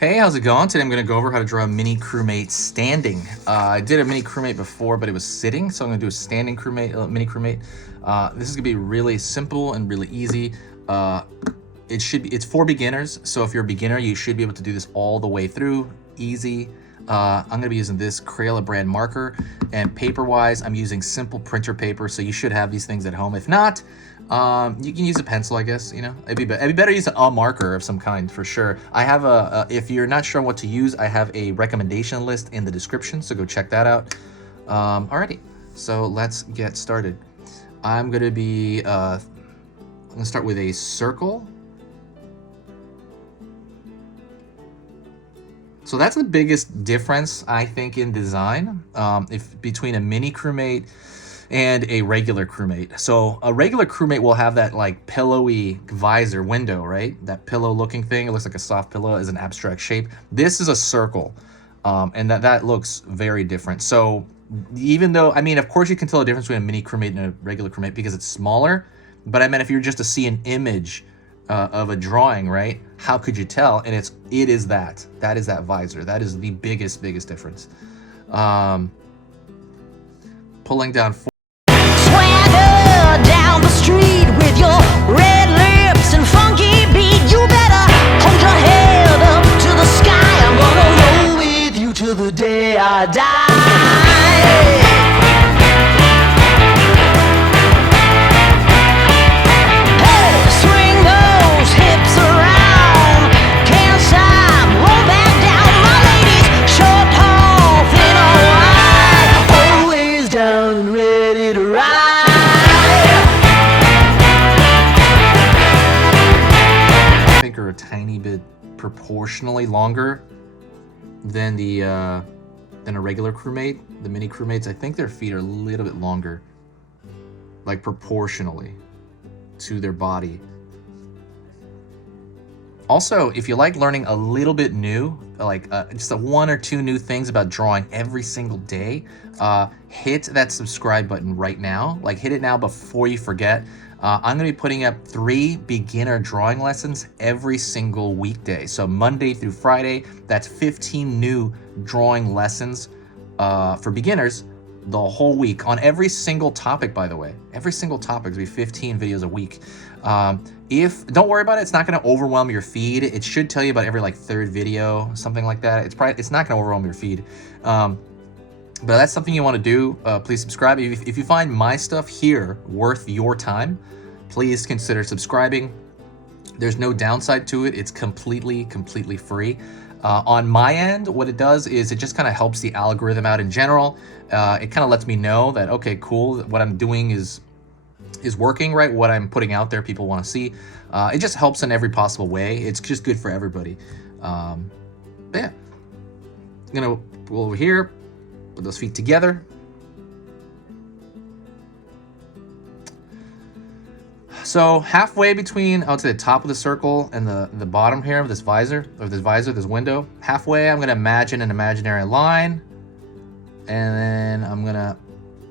Hey, how's it going? Today I'm going to go over how to draw a mini crewmate standing. I did a mini crewmate before, but it was sitting, so I'm going to do a standing crewmate, mini crewmate. This is going to be really simple and really easy. It's for beginners, so if you're a beginner, you should be able to do this all the way through, easy. I'm going to be using this Crayola brand marker, and paper-wise, I'm using simple printer paper, so you should have these things at home. If not, you can use a pencil, I guess. You know, it'd be better to use a marker of some kind for sure. I have if you're not sure what to use, I have a recommendation list in the description, so go check that out. Alrighty, so let's get started. I'm gonna start with a circle. So that's the biggest difference, I think, in design, between a mini crewmate and a regular crewmate. So a regular crewmate will have that like pillowy visor window, right? That pillow looking thing. It looks like a soft pillow, is an abstract shape. This is a circle, and that looks very different. So even though, I mean, of course you can tell the difference between a mini crewmate and a regular crewmate because it's smaller, but I meant if you're just to see an image of a drawing, right? How could you tell? And it is that visor. That is the biggest difference. Pulling down swagger down the street with your red lips and funky beat. You better hold your head up to the sky. I'm gonna roll with you till the day I die. Are a tiny bit proportionally longer than a regular crewmate. The mini crewmates, I think their feet are a little bit longer, like proportionally to their body. Also, if you like learning a little bit new, like just one or two new things about drawing every single day, hit that subscribe button right now. Like, hit it now before you forget. I'm going to be putting up 3 beginner drawing lessons every single weekday. So Monday through Friday, that's 15 new drawing lessons for beginners the whole week on every single topic, by the way. Every single topic will be 15 videos a week. Don't worry about it. It's not going to overwhelm your feed. It should tell you about every like 3rd video, something like that. It's not going to overwhelm your feed. But that's something you want to do. Please subscribe. If you find my stuff here worth your time, please consider subscribing. There's no downside to it. It's completely free. On my end, what it does is it just kind of helps the algorithm out in general. It kind of lets me know that, okay, cool, what I'm doing is working, right? What I'm putting out there, people want to see. It just helps in every possible way. It's just good for everybody. But yeah, I'm gonna go over here. Put those feet together. So halfway between, I would say, the top of the circle and the bottom here of this visor, this window, halfway I'm gonna imagine an imaginary line, and then I'm gonna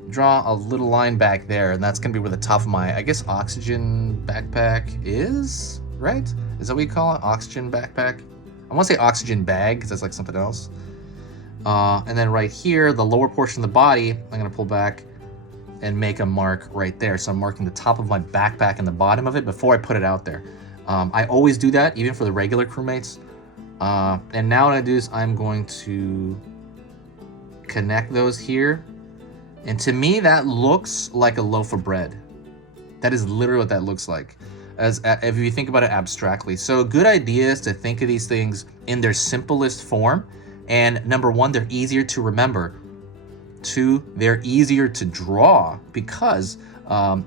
draw a little line back there, and that's gonna be where the top of my, I guess, oxygen backpack is, right? Is that what you call it? Oxygen backpack? I want to say oxygen bag because that's like something else. And then right here, the lower portion of the body, I'm going to pull back and make a mark right there. So I'm marking the top of my backpack and the bottom of it before I put it out there. I always do that, even for the regular crewmates. And now what I do is I'm going to connect those here. And to me, that looks like a loaf of bread. That is literally what that looks like, if you think about it abstractly. So a good idea is to think of these things in their simplest form. And number 1, they're easier to remember. 2, they're easier to draw because I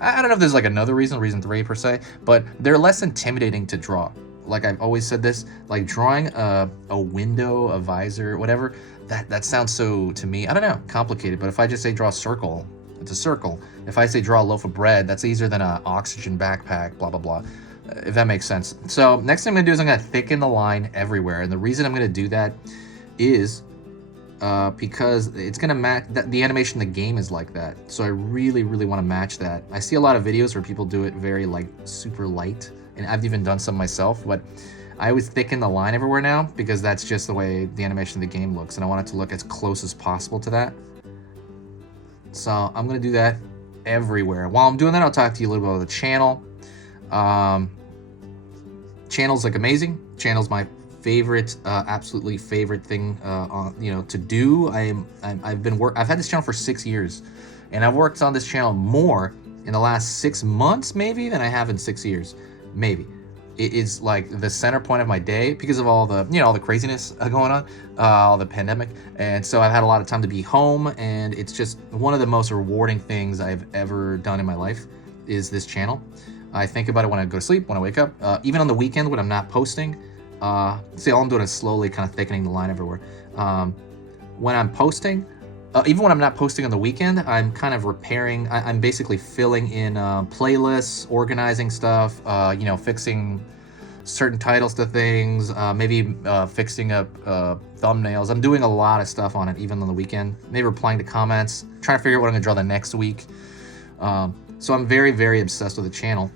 don't know if there's like another reason 3 per se, but they're less intimidating to draw. Like I've always said this, like drawing a window, a visor, whatever, that sounds so, to me, I don't know, complicated. But if I just say draw a circle, it's a circle. If I say draw a loaf of bread, that's easier than an oxygen backpack, blah, blah, blah. If that makes sense. So next thing I'm gonna do is I'm gonna thicken the line everywhere. And the reason I'm gonna do that is because it's gonna match the animation in the game is like that. So I really want to match that. I see a lot of videos where people do it very like super light, and I've even done some myself, but I always thicken the line everywhere now because that's just the way the animation of the game looks, and I want it to look as close as possible to that. So I'm gonna do that everywhere. While I'm doing that, I'll talk to you a little bit about the channel. Channel's like amazing. Channel's my favorite, absolutely favorite thing, to do. I've had this channel for 6 years, and I've worked on this channel more in the last 6 months maybe than I have in 6 years, maybe. It is like the center point of my day because of all the, all the craziness going on, all the pandemic. And so I've had a lot of time to be home, and it's just one of the most rewarding things I've ever done in my life is this channel. I think about it when I go to sleep, when I wake up, even on the weekend when I'm not posting. See, all I'm doing is slowly kind of thickening the line everywhere. When I'm posting, even when I'm not posting on the weekend, I'm kind of repairing. I'm basically filling in playlists, organizing stuff, fixing certain titles to things, maybe fixing up thumbnails. I'm doing a lot of stuff on it, even on the weekend. Maybe replying to comments, trying to figure out what I'm gonna draw the next week. So I'm very, very obsessed with the channel.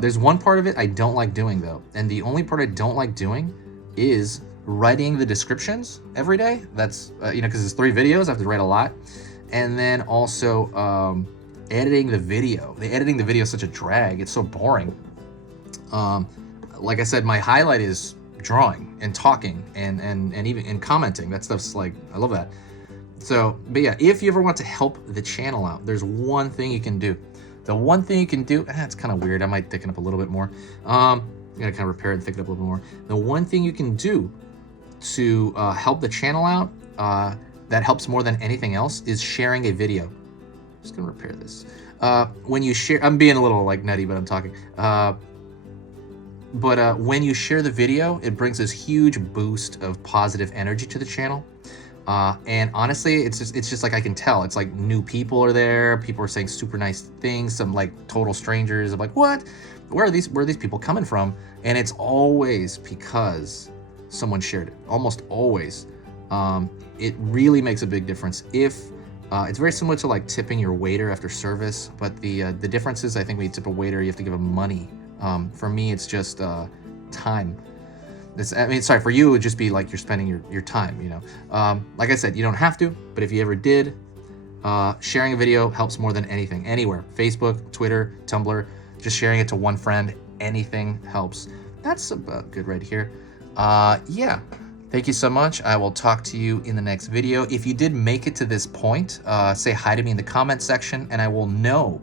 There's one part of it I don't like doing though, and the only part I don't like doing is writing the descriptions every day. That's because it's 3 videos, I have to write a lot, and then also editing the video. The editing the video is such a drag. It's so boring. Like I said, my highlight is drawing and talking and even commenting. That stuff's like, I love that. So, but yeah, if you ever want to help the channel out, there's one thing you can do. The one thing you can do, it's kind of weird. I might thicken up a little bit more. I'm gonna kind of repair it and thicken up a little bit more. The one thing you can do to help the channel out, that helps more than anything else, is sharing a video. Just gonna repair this. When you share, I'm being a little like nutty, but I'm talking. When you share the video, it brings this huge boost of positive energy to the channel. And honestly, it's just like I can tell. It's like new people are there. People are saying super nice things. Some like total strangers. I'm like, what? Where are these people coming from? And it's always because someone shared it. Almost always. It really makes a big difference. If it's very similar to like tipping your waiter after service, but the difference is I think when you tip a waiter, you have to give them money. For me, it's just time. For you, it would just be like you're spending your time, Like I said, you don't have to, but if you ever did, sharing a video helps more than anything. Anywhere, Facebook, Twitter, Tumblr, just sharing it to one friend, anything helps. That's about good right here. Yeah, thank you so much. I will talk to you in the next video. If you did make it to this point, say hi to me in the comment section, and I will know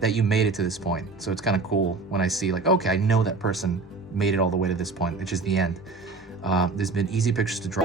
that you made it to this point. So it's kind of cool when I see like, okay, I know that person made it all the way to this point, which is the end. There's been easy pictures to draw.